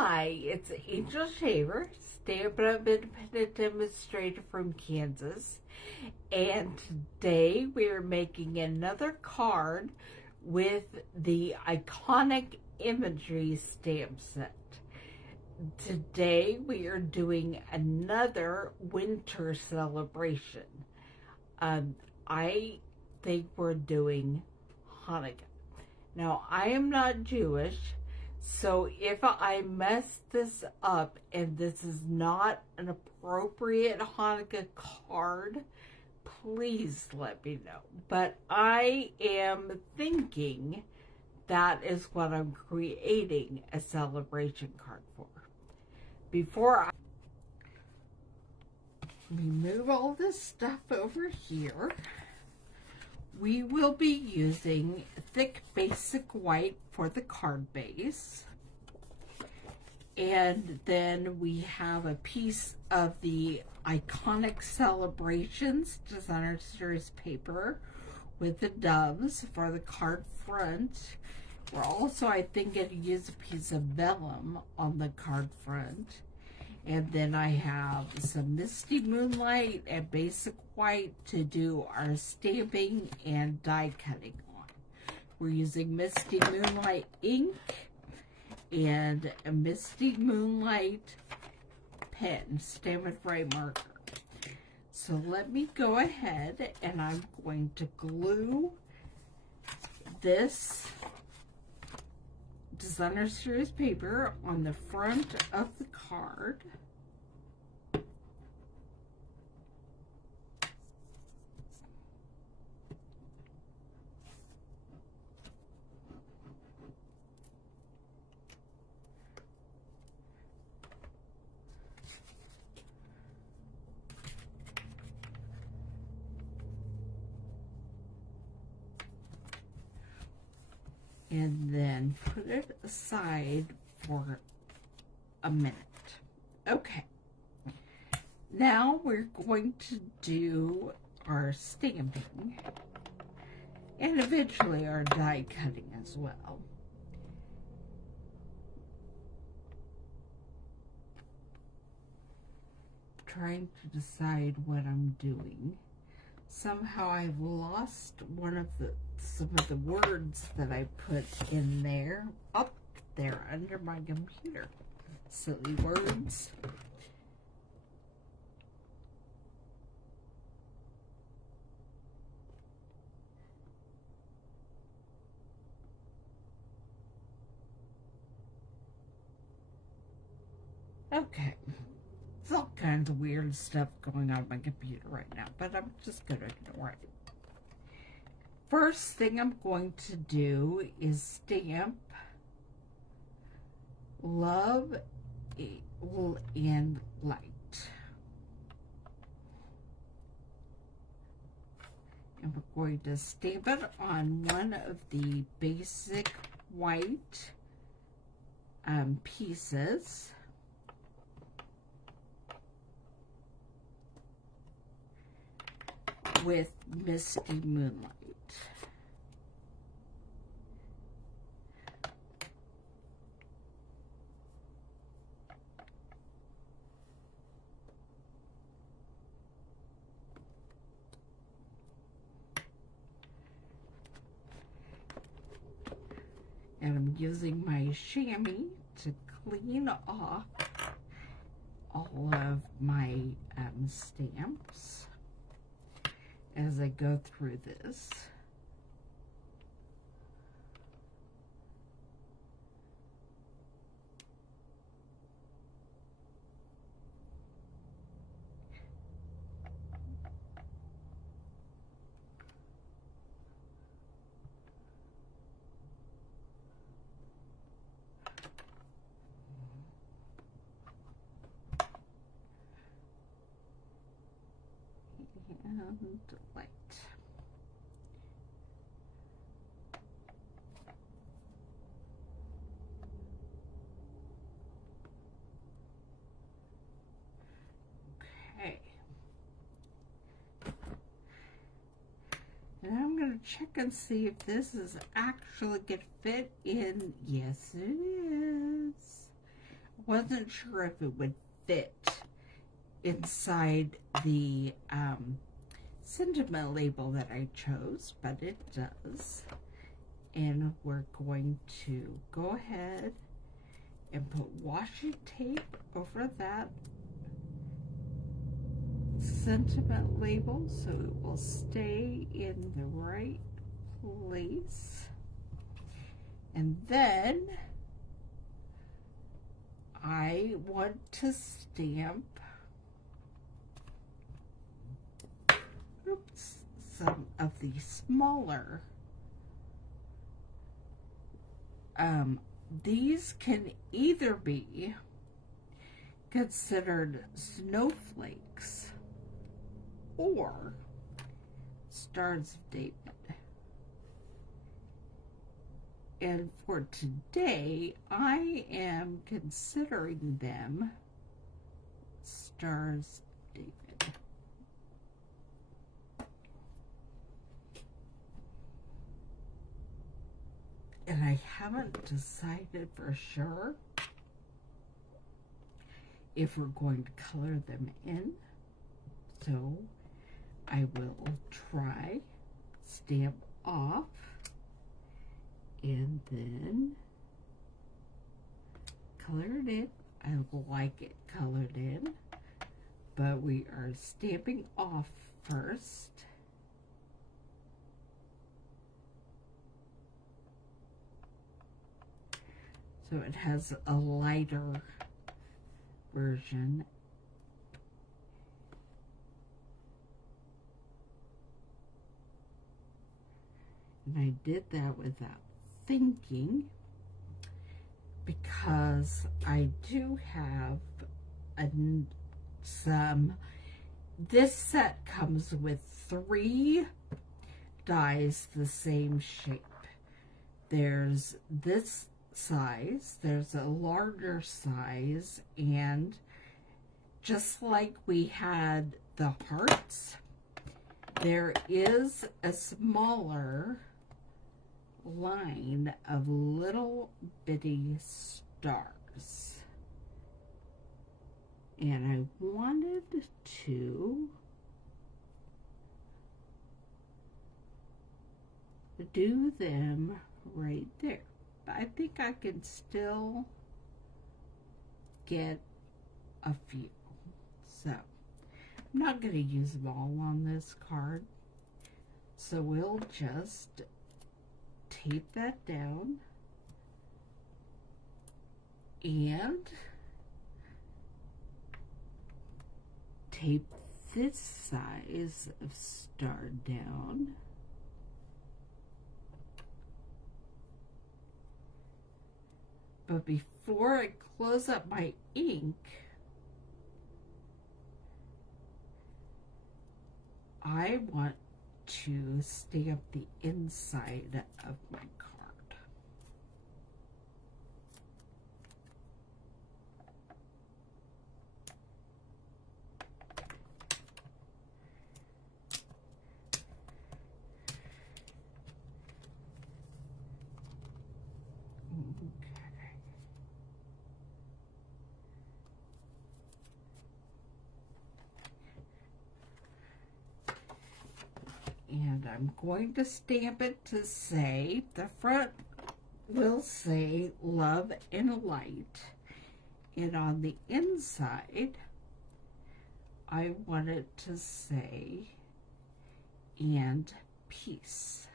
Hi, it's Angel Shaver, Stampin Up Independent Demonstrator from Kansas, and today we are making another card with the Iconic Imagery stamp set. Today we are doing another winter celebration. I think we're doing Hanukkah. Now, I am not Jewish, so if I mess this up and this is not an appropriate Hanukkah card, please let me know. But I am thinking that is what I'm creating a celebration card for. Before I remove all this stuff over here, we will be using thick basic white for the card base. And then we have a piece of the Iconic Celebrations Designer Series paper with the doves for the card front. We're also, I think, going to use a piece of vellum on the card front. And then I have some Misty Moonlight and basic white to do our stamping and die cutting on. We're using Misty Moonlight ink and a Misty Moonlight pen, Stampin' Frame marker. So let me go ahead and I'm going to glue this Designer Series paper on the front of the card. And then put it aside for a minute. Okay. Now we're going to do our stamping and eventually our die cutting as well. Trying to decide what I'm doing. Somehow I've lost some of the words that I put in there, up there under my computer. Silly words. Okay. There's all kinds of weird stuff going on my computer right now, but I'm just going to ignore it. First thing I'm going to do is stamp Love and Light. And we're going to stamp it on one of the basic white pieces. With Misty Moonlight. And I'm using my chamois to clean off all of my stamps as I go through this. And light. Okay. And I'm going to check and see if this is actually going to fit in. Yes, it is. wasn't sure if it would fit inside the sentiment label that I chose, but it does. And we're going to go ahead and put washi tape over that sentiment label so it will stay in the right place. And then I want to stamp some of the smaller. These can either be considered snowflakes or Stars of David. And for today, I am considering them Stars of David. And I haven't decided for sure if we're going to color them in. So I will try, stamp off, and then color it in. I like it colored in, but we are stamping off first. So it has a lighter version. And I did that without thinking because I do have this set comes with 3 dies the same shape. There's this size, there's a larger size, and just like we had the hearts, there is a smaller line of little bitty stars. And I wanted to do them right there. But I think I can still get a few. So I'm not going to use them all on this card. So we'll just tape that down and tape this size of star down. But before I close up my ink, I want to stamp the inside of my card. And I'm going to stamp it to say, the front will say love and light, and on the inside I want it to say and peace.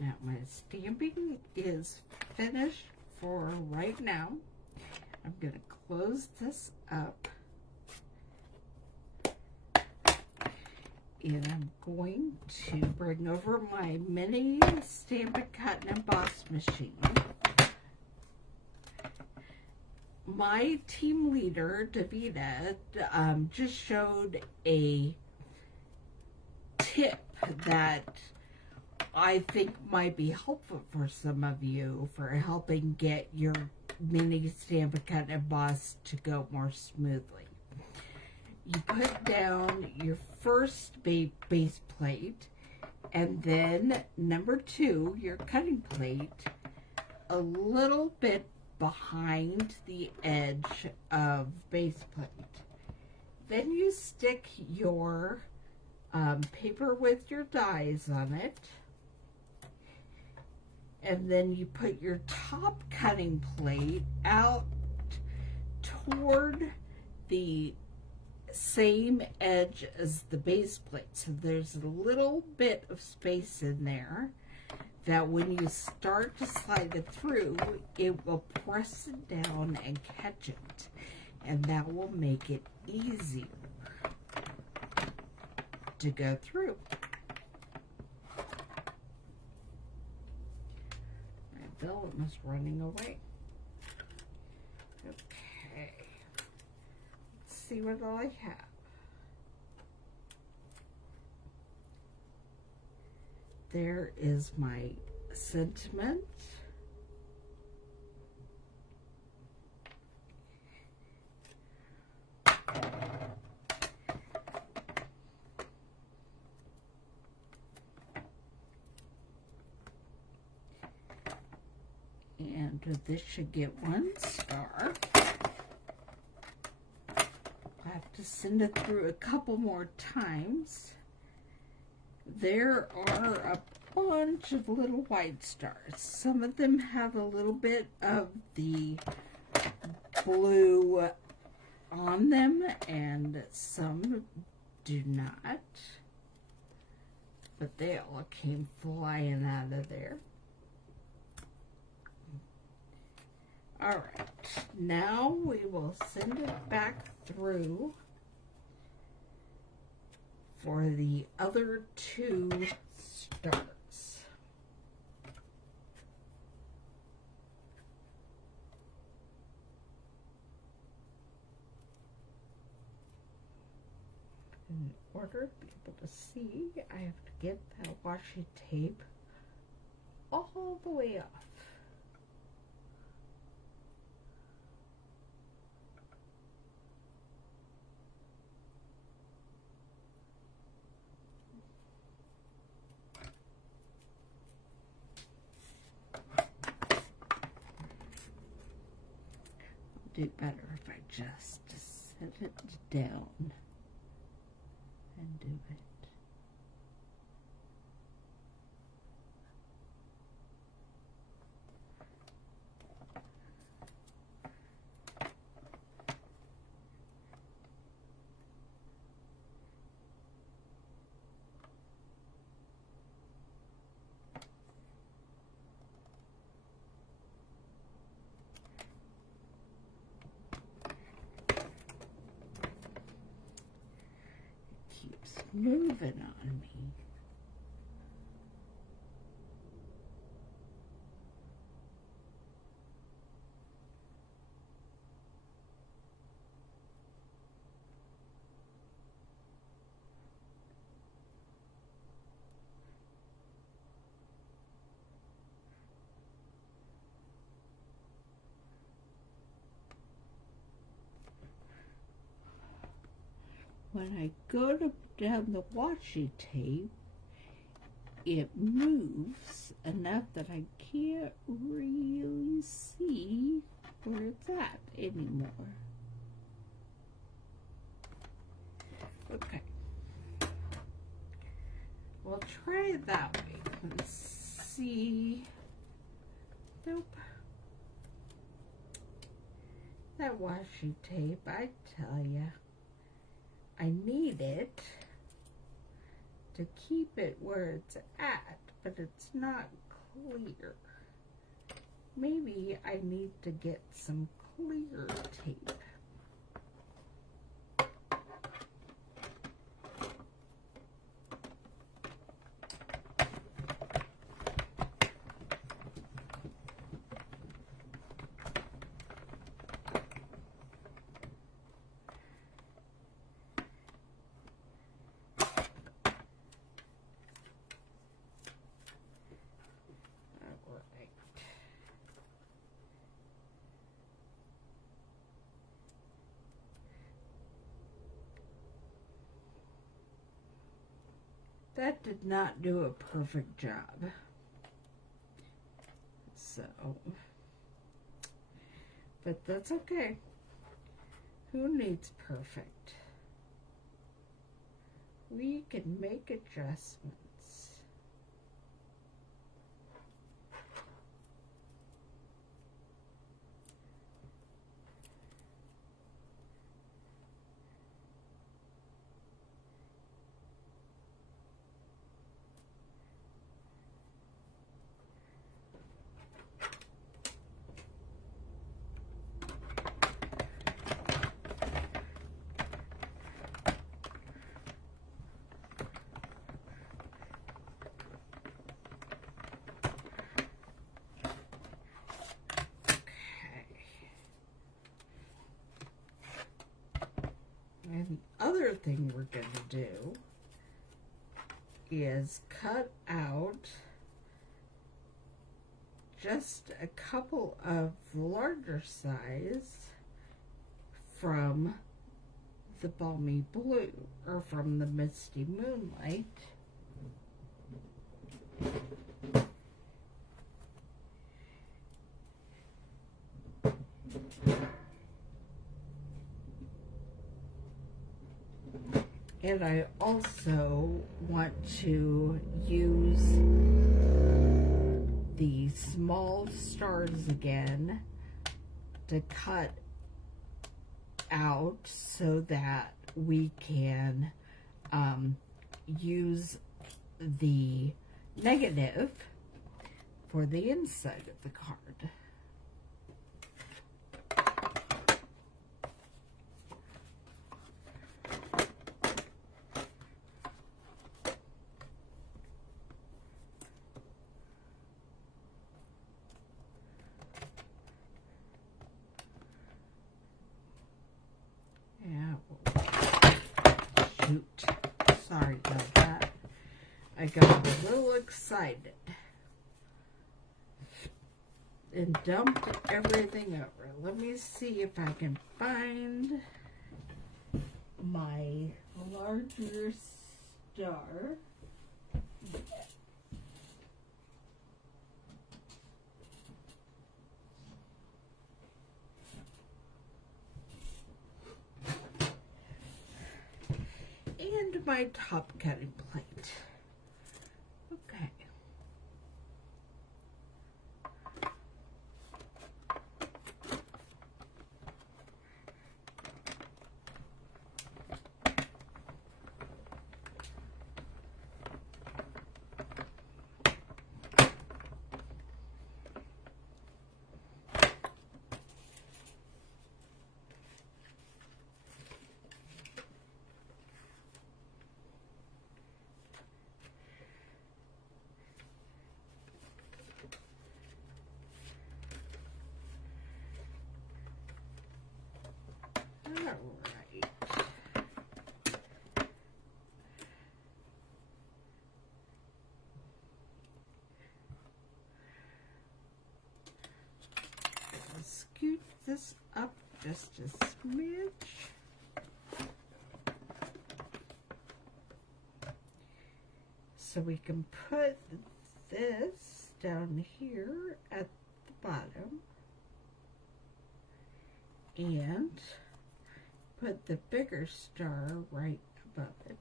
Now my stamping is finished for right now. I'm going to close this up And I'm going to bring over my mini Stampin' Cut and Emboss machine. My team leader, Davida, just showed a tip that I think might be helpful for some of you for helping get your mini Stampin' Cut and Emboss to go more smoothly. You put down your first base plate, and then number 2, your cutting plate, a little bit behind the edge of base plate. Then you stick your paper with your dies on it, and then you put your top cutting plate out toward the same edge as the base plate. So there's a little bit of space in there that when you start to slide it through, it will press it down and catch it. And that will make it easier to go through. My vellum is running away. Okay. Let's see what all I have. There is my sentiment. And this should get 1 star. I'll have to send it through a couple more times. There are a bunch of little white stars. Some of them have a little bit of the blue on them, and some do not. But they all came flying out of there. Alright, now we will send it back through for the other 2 stars. In order to be able to see, I have to get that washi tape all the way off. Do better if I just set it down and do it. Moving on me. When I go to down the washi tape, it moves enough that I can't really see where it's at anymore. Okay. We'll try it that way. Let's see. Nope. That washi tape, I tell ya. I need it to keep it where it's at, but it's not clear. Maybe I need to get some clear tape. That did not do a perfect job. So, but that's okay. Who needs perfect? We can make adjustments. And the other thing we're going to do is cut out just a couple of larger size from the Balmy Blue, or from the Misty Moonlight. And I also want to use the small stars again to cut out so that we can use the negative for the inside of the card. Shoot, sorry about that. I got a little excited and dumped everything over. Let me see if I can find my larger star. And my top cutting plate. Okay. Alright. Scoot this up just a smidge. So we can put this down here at the bottom and put the bigger star right above it,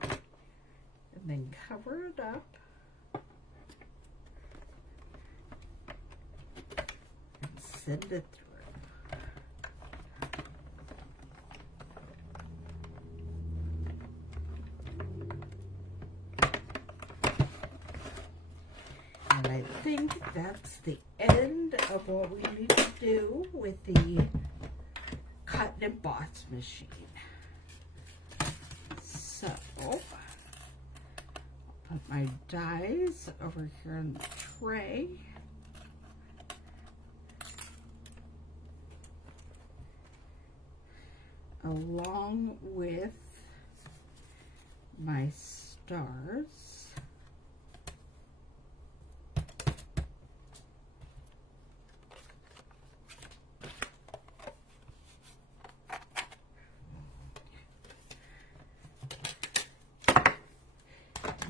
and then cover it up and send it through. And I think that's the end of what we need to do with the cut and emboss machine. So I'll put my dies over here in the tray. Along with my stars.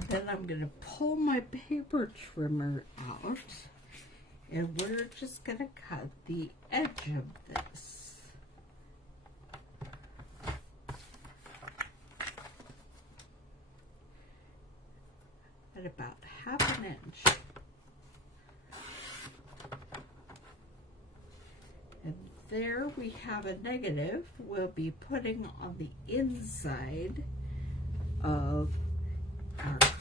Then I'm going to pull my paper trimmer out, and we're just going to cut the edge of this. At about 1/2 inch. And there we have a negative we'll be putting on the inside of our card.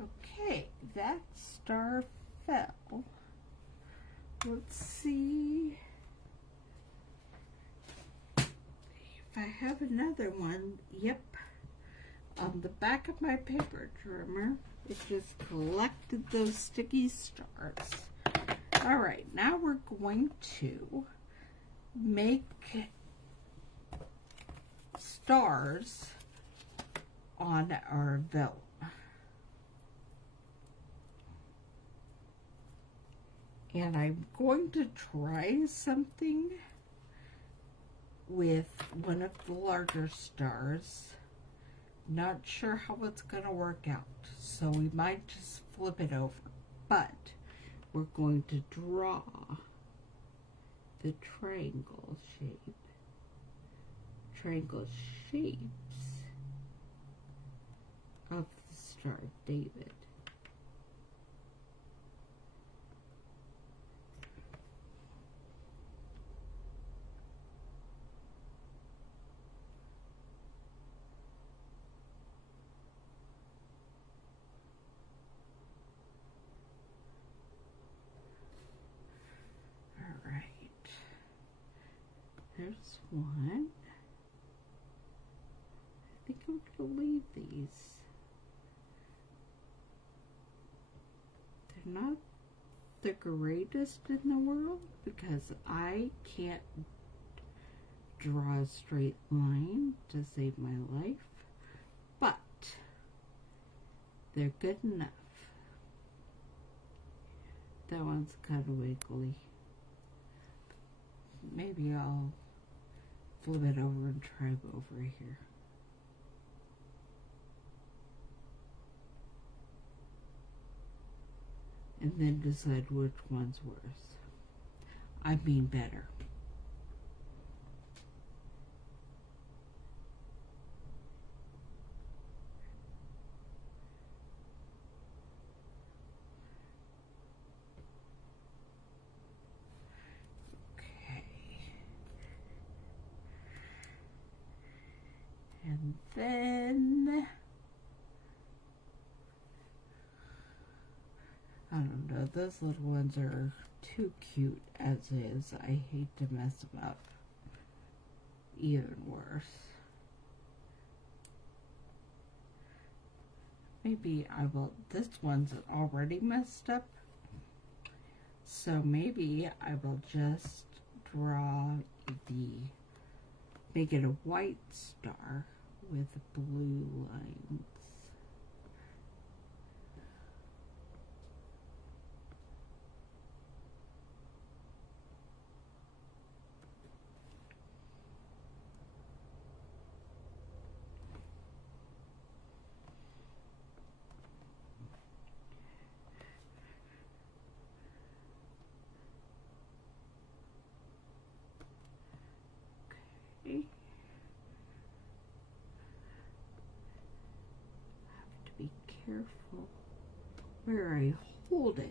Okay, that star fell. Let's see if I have another one. Yep, on the back of my paper trimmer, it just collected those sticky stars. All right, now we're going to make stars on our vellum. And I'm going to try something with one of the larger stars. Not sure how it's going to work out, so we might just flip it over. But we're going to draw the triangle shapes of the Star of David. There's one. I think I'm going to leave these. They're not the greatest in the world because I can't draw a straight line to save my life, but they're good enough. That one's kind of wiggly. Maybe I'll flip it over and try over here. And then decide which one's worse. I mean better. And then, I don't know, those little ones are too cute as is. I hate to mess them up even worse. Maybe I will, this one's already messed up, so maybe I will just draw make it a white star with blue lines. Okay. Be careful where I hold it.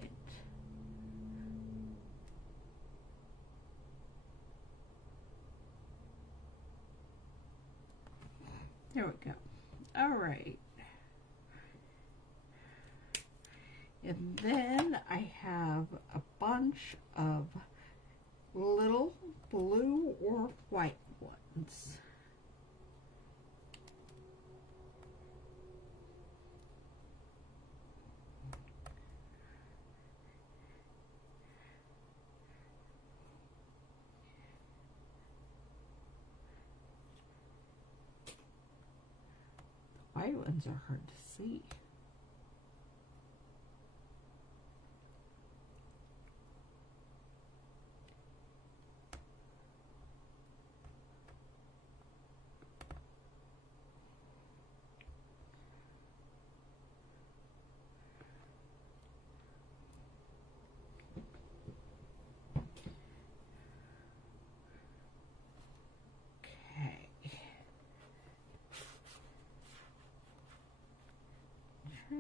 There we go. All right. And then I have a bunch of little blue or white ones. White ones are hard to see.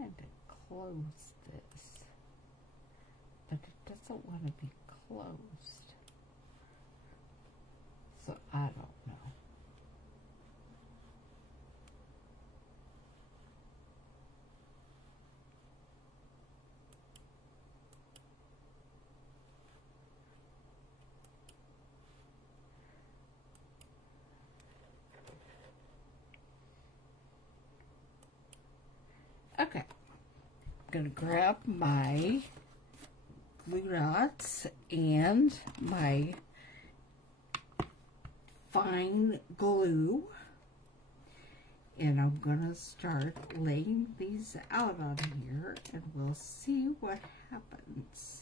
trying to close this, but it doesn't want to be closed. So I don't know. Okay, I'm going to grab my glue dots and my fine glue, and I'm going to start laying these out on here, and we'll see what happens.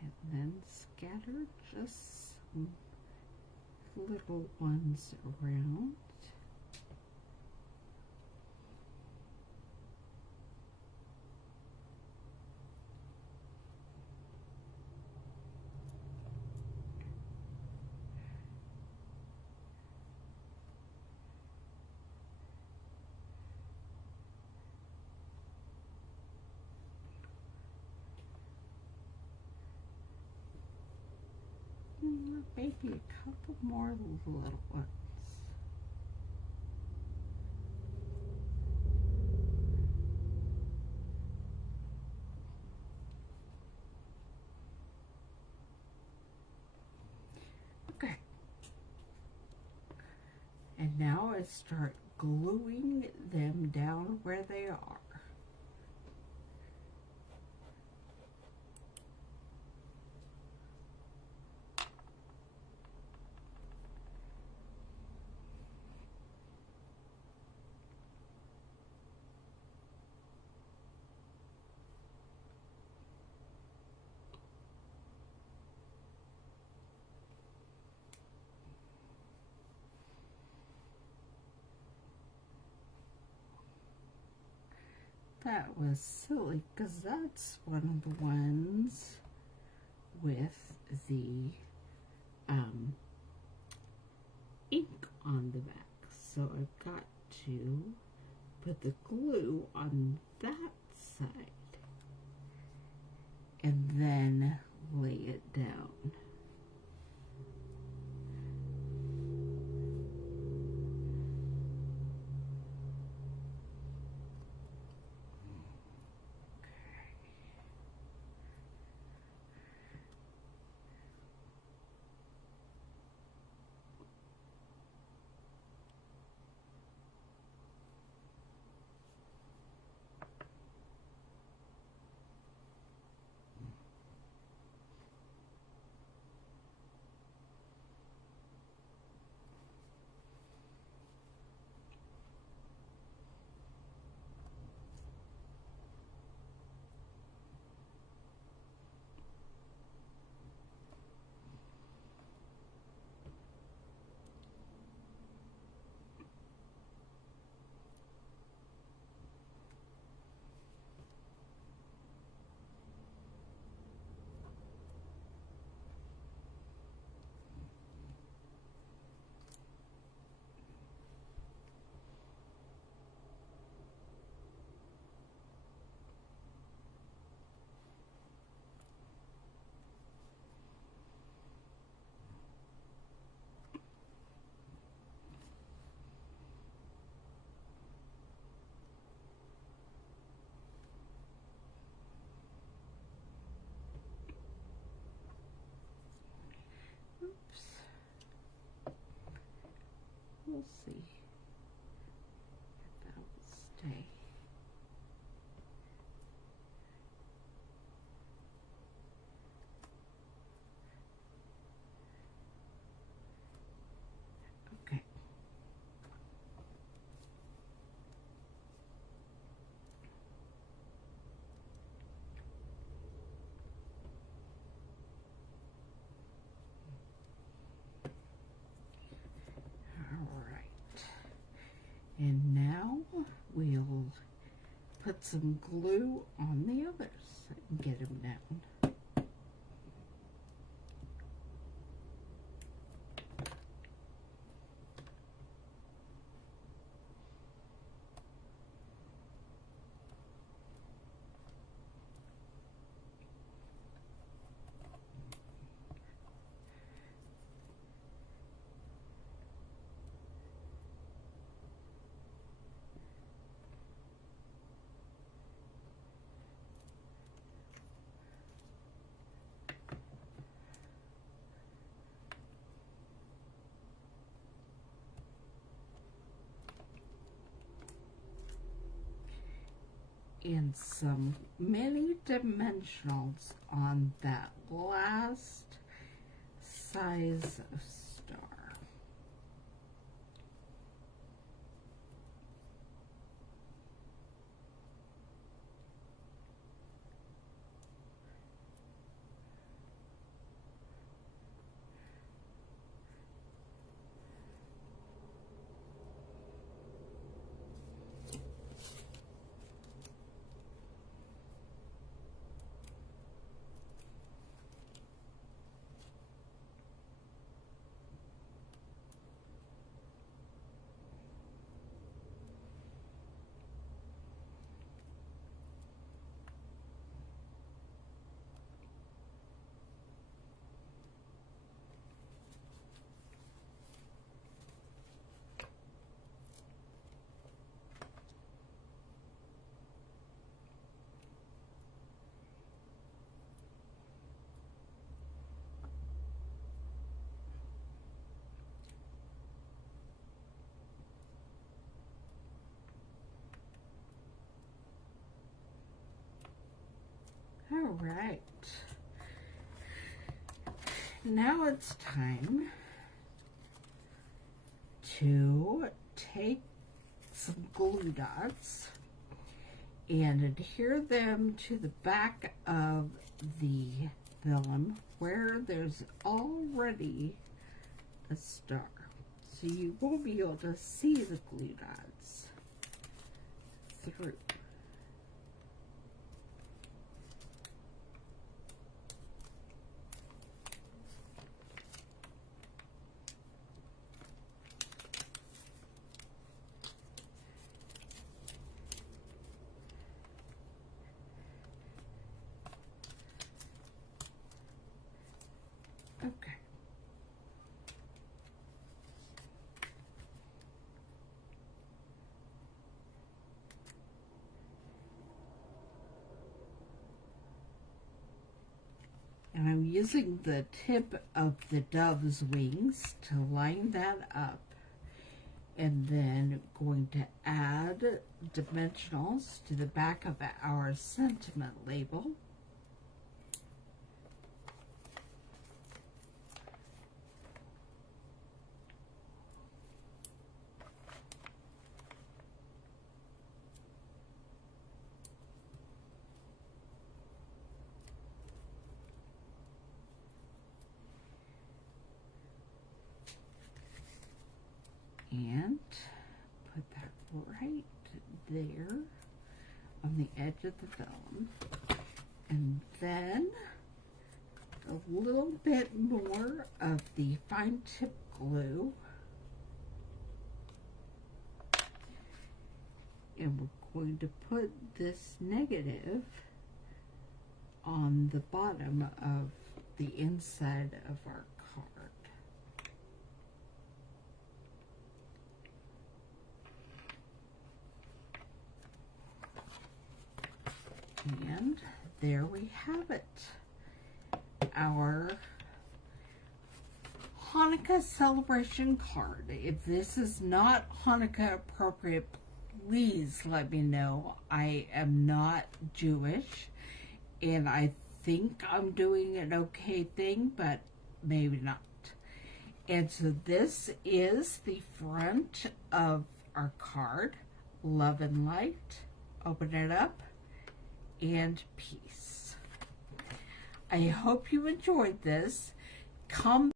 And then scatter just some little ones around. Maybe a couple more little ones. Okay. And now I start gluing them down where they are. That was silly, because that's one of the ones with the ink on the back. So I've got to put the glue on that side and then lay it down. we'll see if that will stay. Okay. And now we'll put some glue on the others and get them down. And some mini dimensionals on that last size of star. All right, now it's time to take some glue dots and adhere them to the back of the vellum where there's already a star. So you won't be able to see the glue dots through. Okay. And I'm using the tip of the dove's wings to line that up, and then going to add dimensionals to the back of our sentiment label. And put that right there on the edge of the vellum. And then a little bit more of the fine tip glue. And we're going to put this negative on the bottom of the inside of our card. And there we have it, our Hanukkah celebration card. If this is not Hanukkah appropriate, please let me know. I am not Jewish, and I think I'm doing an okay thing, but maybe not. And so this is the front of our card. Love and light. Open it up, and peace. I hope you enjoyed this. Come